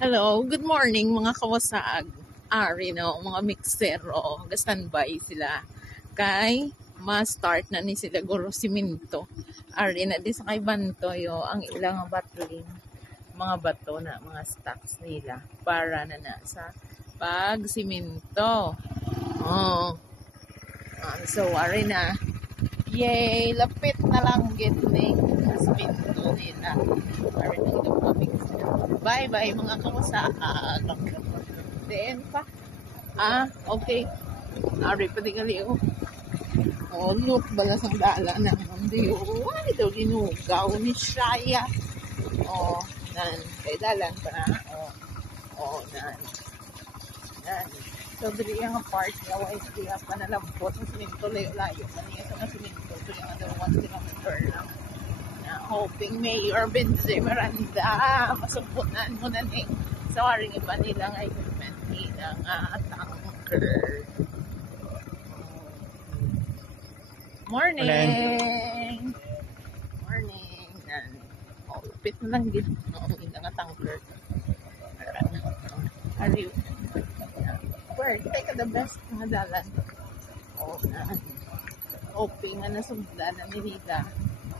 Hello, good morning mga kawasag. Ari no, mga mixero, standby sila. Kay ma-start na ni sila guro siminto. Ari na di sa kay bantoyo ang ilang batlin, mga bato na mga stocks nila para na sa pag siminto. Oh. So ari na. Yay, lapit na lang gitning siminto nila. Ari na ito bye-bye mga kamusaag. Then pa. Okay. Ari pa di gali oh. Oh, look, balas ang dala na. Hindi, oh, ito ginugaw ni Shaya. Oh, nan. Kay dalan pa na. Oh, nan. So, dili yung part niya, wais kaya pa nalambot ng siminto, layo-layo. Kaniya sa siminto, so yung other 1 kilometer lang. Hoping Mayor Benzie Miranda masubunan mo na ning sa waring iba nila nga equipment nila nga tanker. Morning! Lupit na lang din ang nga tanker. Ariw. Where? Take the best nga dalan. Hoping nga nasugdan na nila.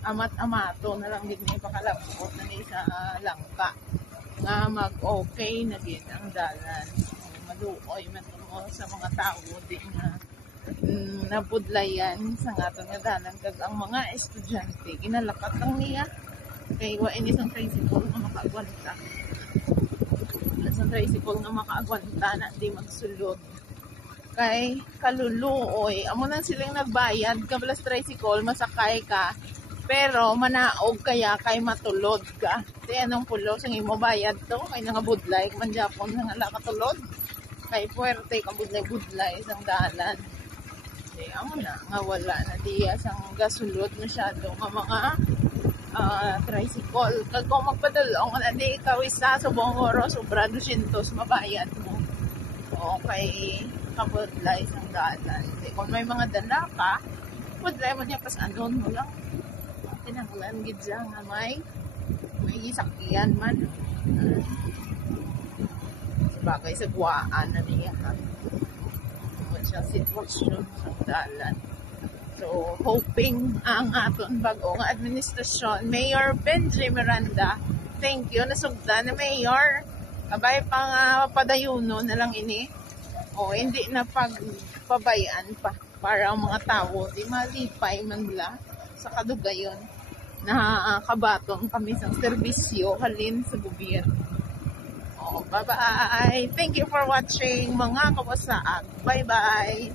Amat-amato na lang din niya pakalabot na niya sa langka nga mag-okay na din ang dalan. Maluoy man mo sa mga tao din na nabudlayan sa nga nga dalan kag ang mga estudyante ginalakat lang niya kay wain isang tricycle nga makaagwanta. Isang tricycle nga makaagwanta na di magsulod. Kay kaluluoy amo na silang nagbayad kablas tricycle masakay ka pero manaog kaya kay matulod ka. Di anong pulo sa imo bayad to kay nangabudlay man Japon nga nakatulod. Kay puwerte ka budlay isang dalan. Di amo na nga wala na diya sang gasulod masyado nga mga tricycle. Kag kung magpadulong na di ikaw isa sa buong oras sobra 200 mabayad mo. Okay, kabudlay isang dalan. Di kung may mga dala ka, budlay mo niya pas anon mo lang. Tinanglan gid siya nga may sakyan man. Sabagay sa guwaan na niya ha. Ano siya sitwasyon sa dalan. So, hoping ang aton bagong administrasyon, Mayor Benzie Miranda, thank you, nasugda na Mayor. Kabay pa nga padayuno na lang ini. O, hindi na pagpabayaan pa para ang mga tao, di malipay man nila sa kadugayon na kabaton kami sa serbisyo halin sa gobyerno. Bye-bye! Thank you for watching mga kawasaag. Bye-bye!